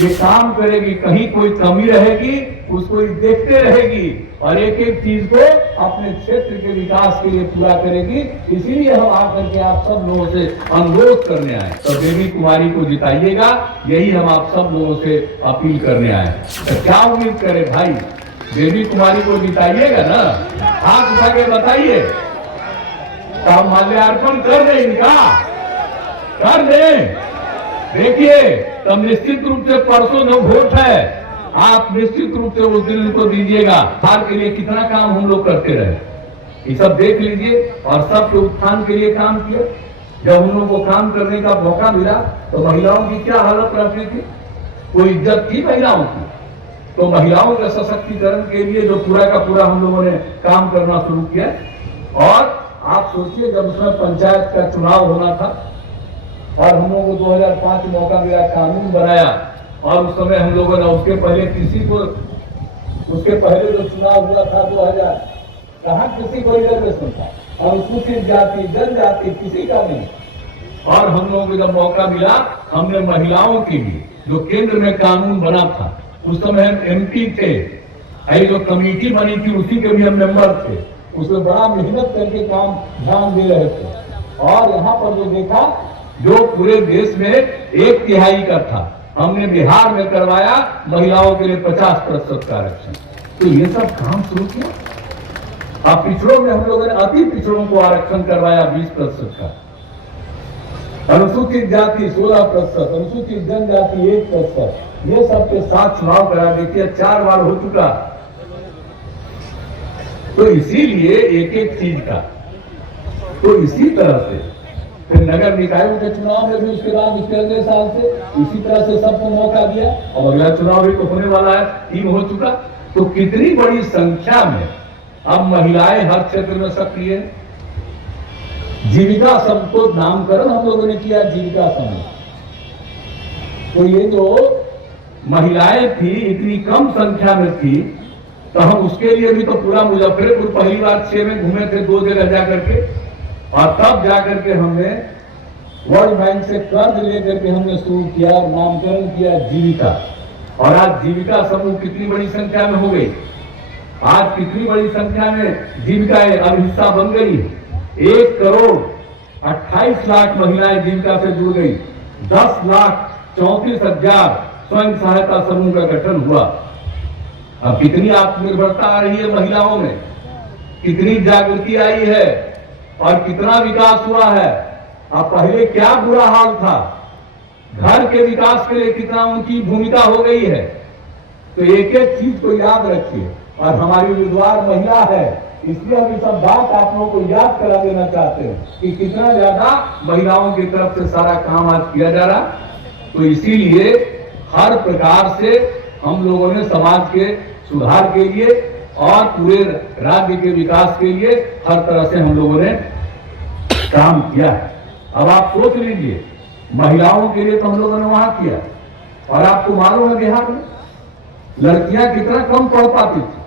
ये काम करेगी, कहीं कोई कमी रहेगी उसको देखते रहेगी और एक एक चीज को अपने क्षेत्र के विकास के लिए पूरा करेगी। इसीलिए हम आकर के आप सब लोगों से अनुरोध करने आए, तो देवी कुमारी को जिताइएगा, यही हम आप सब लोगों से अपील करने आए। तो क्या उम्मीद करें भाई, देवी कुमारी को जिताइएगा ना? हाथ उठा के बताइए। तो माल्यार्पण कर दे, इनका कर दे। देखिए, तो निश्चित रूप से परसों जो वोट है, आप निश्चित रूप से उस दिन उनको दीजिएगा। हार के लिए कितना काम हम लोग करते रहे, ये सब देख लीजिए, और सबके उत्थान के लिए काम किया। जब हम लोगों को काम करने का मौका मिला तो महिलाओं की क्या हालत रहती थी, कोई इज्जत थी महिलाओं की? तो महिलाओं के सशक्तिकरण के लिए जो पूरा का पूरा हम लोगों ने काम करना शुरू किया। और आप सोचिए, जब उसमें पंचायत का चुनाव होना था और हम लोगों को 2005 मौका मिला, कानून बनाया, और उस समय हम लोगों ने उसके पहले किसी को, उसके पहले जो चुनाव हुआ था 2000, कहाँ किसी को रिजर्वेशन था, अनुसूचित जाति जनजाति किसी का नहीं। और हम लोगों को जब मौका मिला, हमने महिलाओं के लिए जो केंद्र में कानून बना था, उस समय हम MP थे, जो कमेटी बनी थी उसी के भी हम मेंबर थे, उसमें बड़ा मेहनत करके काम ध्यान दे रहे थे। और यहाँ पर जो देखा, जो पूरे देश में 1/3 का था, हमने बिहार में करवाया महिलाओं के लिए 50% का आरक्षण। तो ये सब काम शुरू किया। अब पिछड़ों में हम लोगों ने अति पिछड़ों को आरक्षण करवाया 20% का, अनुसूचित जाति 16%, अनुसूचित जनजाति 1%, ये सबके साथ चुनाव करा। देखिए 4 बार हो चुका। तो इसीलिए एक एक चीज का, तो इसी तरह से फिर नगर निकायों के चुनाव में भी उसके बाद उसके अगले साल से इसी तरह से सबको मौका दिया। अब अगला चुनाव भी तो होने वाला है, 3 हो चुका। तो कितनी बड़ी संख्या में अब महिलाएं हर क्षेत्र में सक्रिय है। जीविका समूह को नामकरण हम लोगों ने किया, जीविका समूह। तो ये जो महिलाएं थी, इतनी कम संख्या में थी, तो हम उसके लिए भी तो पूरा मुजफ्फरपुर पहली बार 6 में घूमे थे, 2 जगह जाकर के, और तब जाकर के हमने वर्ल्ड बैंक से कर्ज लेकर के हमने शुरू किया, नामकरण किया जीविका। और आज जीविका समूह कितनी बड़ी संख्या में हो गई, आज कितनी बड़ी संख्या में जीविका अब हिस्सा बन गई। 1 करोड़ 28 लाख महिलाएं जीविका से जुड़ गई, 10,34,000 स्वयं सहायता समूह का गठन हुआ। अब कितनी आत्मनिर्भरता आ रही है महिलाओं में, कितनी जागृति आई है और कितना विकास हुआ है। अब पहले क्या बुरा हाल था, घर के विकास के लिए कितना उनकी भूमिका हो गई है। तो एक एक चीज को याद रखिए, और हमारी उम्मीदवार महिला है, इसलिए हम ये सब बात आप लोगों को याद करा देना चाहते हैं कि कितना ज्यादा महिलाओं की तरफ से सारा काम आज किया जा रहा। तो इसीलिए हर प्रकार से हम लोगों ने समाज के सुधार के लिए और पूरे राज्य के विकास के लिए हर तरह से हम लोगों ने काम किया है। अब आप सोच लीजिए, महिलाओं के लिए तो हम लोगों ने वहां किया, और आपको मालूम है बिहार में लड़कियां कितना कम पढ़ पाती थी।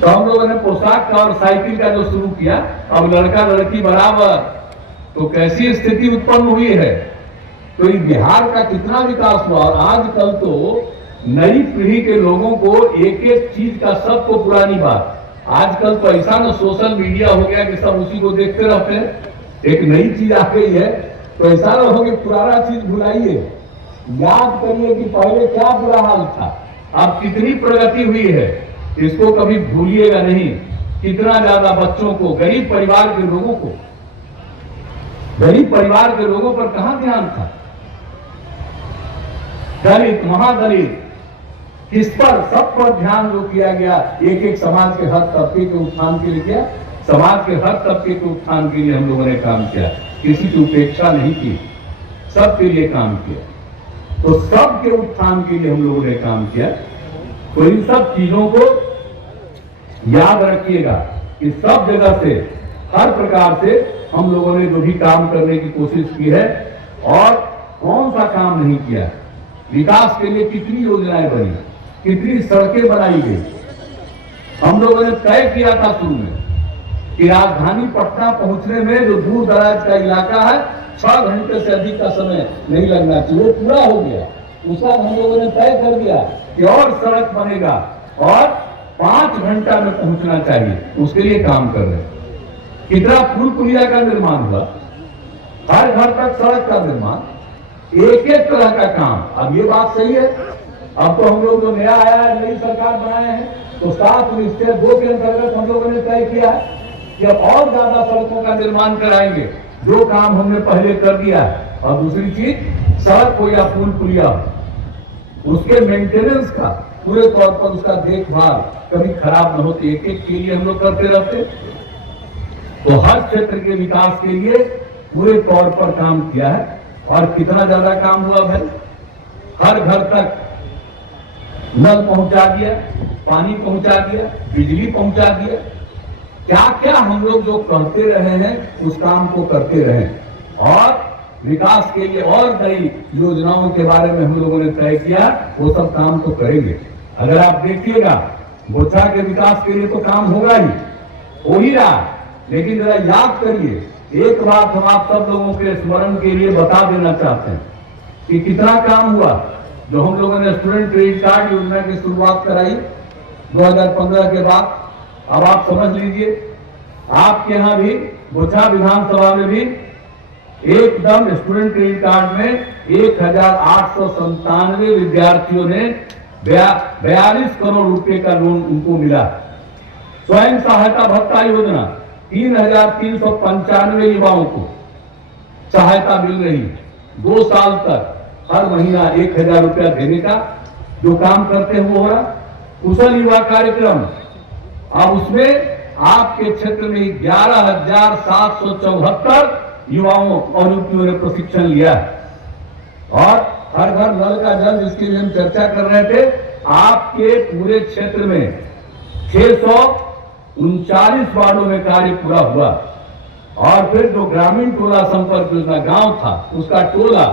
तो हम लोगों ने पोशाक का और साइकिल का जो शुरू किया, अब लड़का लड़की बराबर। तो कैसी स्थिति उत्पन्न हुई है। तो इस बिहार का कितना विकास हुआ। और आजकल तो नई पीढ़ी के लोगों को एक एक चीज का, सबको पुरानी बात, आजकल तो ऐसा ना सोशल मीडिया हो गया कि सब उसी को देखते रहते हैं। एक नई चीज आ गई है, तो ऐसा ना हो कि पुराना चीज भुलाइए, याद करिए कि पहले क्या बुरा हाल था, अब कितनी प्रगति हुई है, इसको कभी भूलिएगा नहीं। कितना ज्यादा बच्चों को, गरीब परिवार के लोगों को, गरीब परिवार के लोगों पर कहां ध्यान था। दलित, महादलित, किस पर, सब पर ध्यान जो किया गया, एक एक समाज के हर तबके के उत्थान के लिए किया। समाज के हर तबके के उत्थान के लिए हम लोगों ने काम किया, किसी की उपेक्षा नहीं की, सबके लिए काम किया। तो सबके उत्थान के लिए हम लोगों ने काम किया। तो इन सब चीजों को याद रखिएगा कि सब जगह से, हर प्रकार से हम लोगों ने जो भी काम करने की कोशिश की है, और कौन सा काम नहीं किया। विकास के लिए कितनी योजनाएं बनी, कितनी सड़कें बनाई गई। हम लोगों ने तय किया था शुरू में कि राजधानी पटना पहुंचने में जो दूर दराज का इलाका है, 6 घंटे से अधिक का समय नहीं लगना चाहिए। वो पूरा हो गया। उसका हम लोगों ने तय कर दिया कि और सड़क बनेगा और 5 घंटा में पहुंचना चाहिए, उसके लिए काम कर रहे हैं। कितना पुल पुलिया का निर्माण हुआ, हर घर तक सड़क का निर्माण, एक एक तरह का काम। अब ये बात सही है, अब तो हम लोग जो नया आया है, नई सरकार बनाए हैं, तो 7 निश्चय 2 के अंतर्गत हम लोगों ने तय किया है कि अब और ज्यादा सड़कों का निर्माण कराएंगे, जो काम हमने पहले कर दिया है। और दूसरी चीज, सड़क हो या पुल पुलिया हो, उसके मेंटेनेंस का पूरे तौर पर उसका देखभाल कभी खराब न होती, एक एक के लिए हम लोग करते रहते। तो हर क्षेत्र के विकास के लिए पूरे तौर पर काम किया है। और कितना ज्यादा काम हुआ भाई, हर घर तक नल पहुंचा दिया, पानी पहुंचा दिया, बिजली पहुंचा दिया। क्या क्या हम लोग जो करते रहे हैं उस काम को करते रहे, और विकास के लिए और नई योजनाओं के बारे में हम लोगों ने तय किया, वो सब काम तो करेंगे। अगर आप देखिएगा, बोचा के विकास के लिए तो काम होगा ही, हो ही रहा, लेकिन जरा याद करिए, एक बात हम आप सब लोगों के स्मरण के लिए बता देना चाहते हैं कि कितना काम हुआ। जो हम लोगों ने स्टूडेंट क्रेडिट कार्ड योजना की शुरुआत कराई 2015 के बाद, अब आप समझ लीजिए, आपके यहां भी बोचा विधानसभा में भी एकदम स्टूडेंट क्रेडिट कार्ड में 1897 विद्यार्थियों ने 42 करोड़ रुपए का लोन उनको मिला। स्वयं सहायता भत्ता योजना 3395 युवाओं को सहायता मिल रही, 2 साल तक हर महीना 1000 रुपया देने का जो काम करते हैं वो हो रहा। कुशल युवा कार्यक्रम, अब उसमें आपके क्षेत्र में 11,774 युवाओं और युवतियों ने प्रशिक्षण लिया है। और हर घर नल का जल, जिसकी भी हम चर्चा कर रहे थे, आपके पूरे क्षेत्र में 639 वार्डों में कार्य पूरा हुआ। और फिर जो ग्रामीण टोला संपर्क योजना गांव था, उसका टोला,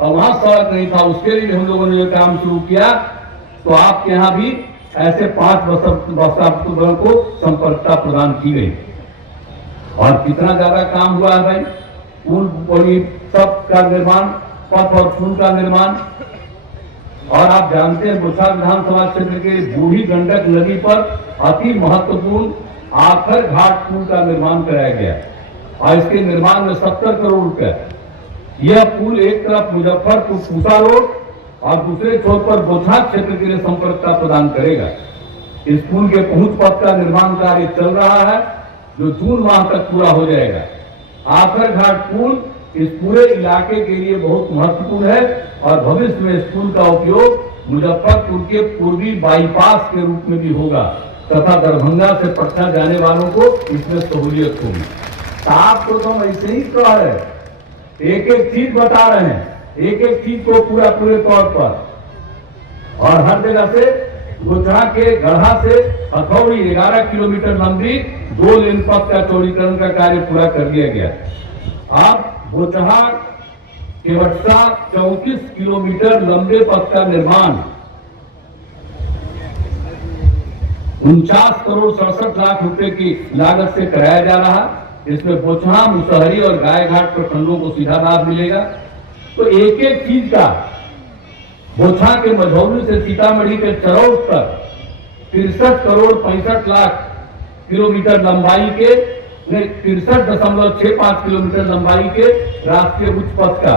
और वहां सड़क नहीं था, उसके लिए हम लोगों ने ये काम शुरू किया। तो आपके यहां भी ऐसे 5 बसापुरों को संपर्कता प्रदान की गई। और कितना ज्यादा काम हुआ है भाई, पुल पुली सब का निर्माण, पथ और पुल का निर्माण। और आप जानते हैं, बोचा विधानसभा क्षेत्र के बूढ़ी गंडक नदी पर अति महत्वपूर्ण आखर घाट पुल का निर्माण कराया गया, और इसके निर्माण में 70 करोड़ रुपए। यह पुल एक तरफ मुजफ्फरपुर पूसा रोड और दूसरे छोर पर बोचा क्षेत्र के लिए संपर्कता प्रदान करेगा। इस पुल के पहुंच पथ का निर्माण कार्य चल रहा है, जो जून माह तक पूरा हो जाएगा। आखर घाट पुल इस पूरे इलाके के लिए बहुत महत्वपूर्ण है, और भविष्य में इस पुल का उपयोग मुजफ्फरपुर के पूर्वी बाईपास के रूप में भी होगा, तथा दरभंगा से पटना जाने वालों को इसमें सहूलियत होगी। तो आपको तो हम ऐसे ही कह रहे हैं, एक एक चीज बता रहे हैं, एक एक चीज को पूरे तौर पर। और हर जगह से बोचा के गढ़ा से हथौड़ी 11 किलोमीटर लंबी 2 लेन पथ का चौड़ीकरण का कार्य पूरा कर लिया गया। अब बोचहा केवटसा 34 किलोमीटर लंबे पथ का निर्माण 49 करोड़ 67 लाख रुपए की लागत से कराया जा रहा। इसमें बोचहा, मुसहरी और गायघाट प्रखंडों को सीधा लाभ मिलेगा। तो एक एक चीज का, बोचहा के मझौली से सीतामढ़ी के चरौद तक 63 करोड़ 65 लाख किलोमीटर लंबाई के 63.65 किलोमीटर लंबाई के राष्ट्रीय उच्च पथ का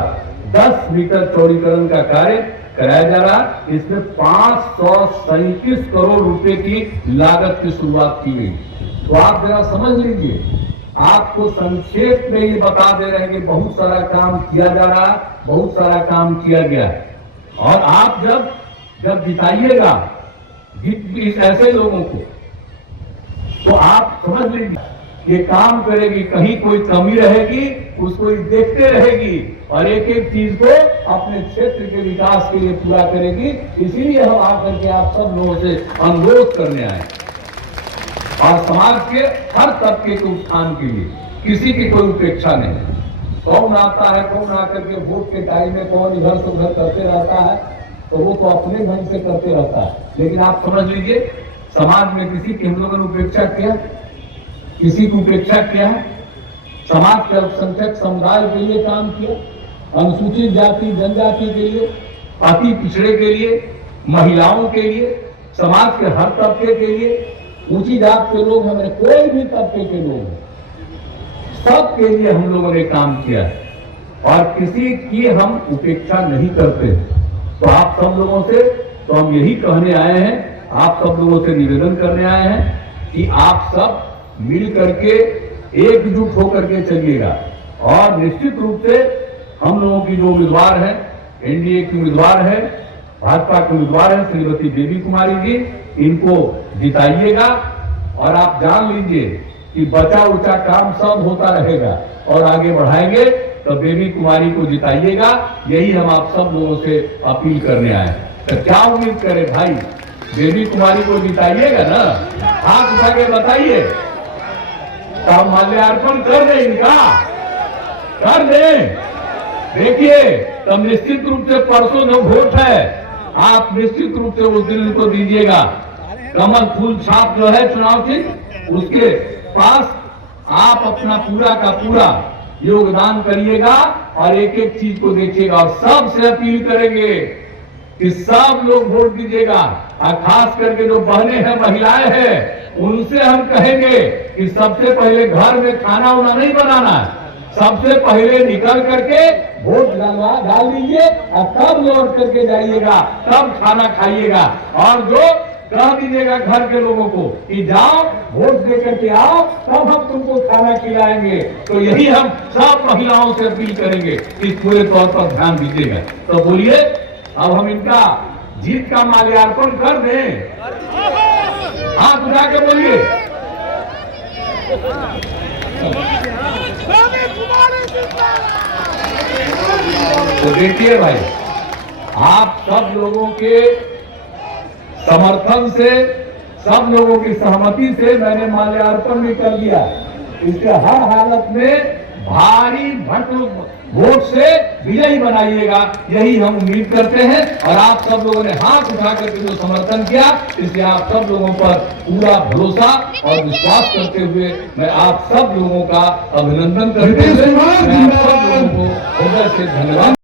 10 मीटर चौड़ीकरण का कार्य कराया जा रहा। इसमें 537 करोड़ रुपए की लागत की शुरुआत की गई। तो आप जरा समझ लीजिए, आपको संक्षेप में ये बता दे रहे हैं कि बहुत सारा काम किया जा रहा है, बहुत सारा काम किया गया है। और आप जब जिताइएगा ऐसे लोगों को, तो आप समझ लीजिए ये काम करेगी, कहीं कोई कमी रहेगी उसको देखते रहेगी, और एक एक चीज को अपने क्षेत्र के विकास के लिए पूरा करेगी। इसीलिए हम आकर के आप सब लोगों से अनुरोध करने आए, और समाज के हर तबके के उत्थान के लिए किसी की कोई उपेक्षा नहीं। कौन आता है, कौन आकर के वोट के टाइम में कौन इधर से उधर करते रहता है, तो वो तो अपने ढंग से करते रहता है। लेकिन आप समझ लीजिए, समाज में किसी की हम लोगों ने उपेक्षा किया, किसी की उपेक्षा किया है? समाज के अल्पसंख्यक समुदाय के लिए काम किया, अनुसूचित जाति जनजाति के लिए, अति पिछड़े के लिए, महिलाओं के लिए, समाज के हर तबके के लिए, ऊंची जात के लोग हमारे कोई भी तबके के लोग, सबके लिए हम लोगों ने काम किया है और किसी की हम उपेक्षा नहीं करते। तो आप सब लोगों से तो हम यही कहने आए हैं, आप सब लोगों से निवेदन करने आए हैं कि आप सब मिल करके एकजुट होकर के चलिएगा और निश्चित रूप से हम लोगों की जो उम्मीदवार है, एनडीए की उम्मीदवार है, भाजपा की उम्मीदवार है श्रीमती बेबी कुमारी जी, इनको जिताइएगा और आप जान लीजिए कि बचा उचा काम सब होता रहेगा और आगे बढ़ाएंगे। तो बेबी कुमारी को जिताइएगा, यही हम आप सब लोगों से अपील करने आए हैं। तो क्या उम्मीद करें भाई, बेबी कुमारी को जिताइएगा ना? हाथ उठा के बताइए, तो हम माल्यार्पण कर दें, इनका कर दें। देखिए, तब निश्चित रूप से परसों जो वोट है, आप निश्चित रूप से उस दिन उनको दीजिएगा। कमल फूल छाप जो है चुनाव चिन्ह, उसके पास आप अपना पूरा का पूरा योगदान करिएगा और एक एक चीज को देखिएगा और सबसे अपील करेंगे कि सब लोग वोट दीजिएगा और खास करके जो बहनें हैं, महिलाएं हैं, उनसे हम कहेंगे कि सबसे पहले घर में खाना वाना नहीं बनाना है, सबसे पहले निकल करके वोट डाल दीजिए और तब लौट करके जाइएगा, तब खाना खाइएगा और जो कह दीजिएगा घर के लोगों को कि जाओ वोट दे करके आओ, तब हम तुमको खाना खिलाएंगे। तो यही हम सब महिलाओं से अपील करेंगे कि पूरे तौर पर ध्यान दीजिएगा। तो बोलिए, अब हम इनका जीत का माल्यार्पण कर दें, हाथ उठा के बोलिए। तो देखिए भाई, आप सब लोगों के समर्थन से, सब लोगों की सहमति से मैंने माल्यार्पण भी कर दिया। इसके हर हालत में भारी भरपूर वोट से विजयी बनाइएगा, यही हम उम्मीद करते हैं। और आप सब लोगों ने हाथ उठा करके जो समर्थन किया, इसलिए आप सब लोगों पर पूरा भरोसा और विश्वास करते हुए मैं आप सब लोगों का अभिनंदन करते हुए मैं आप सब लोगों को हृदय से धन्यवाद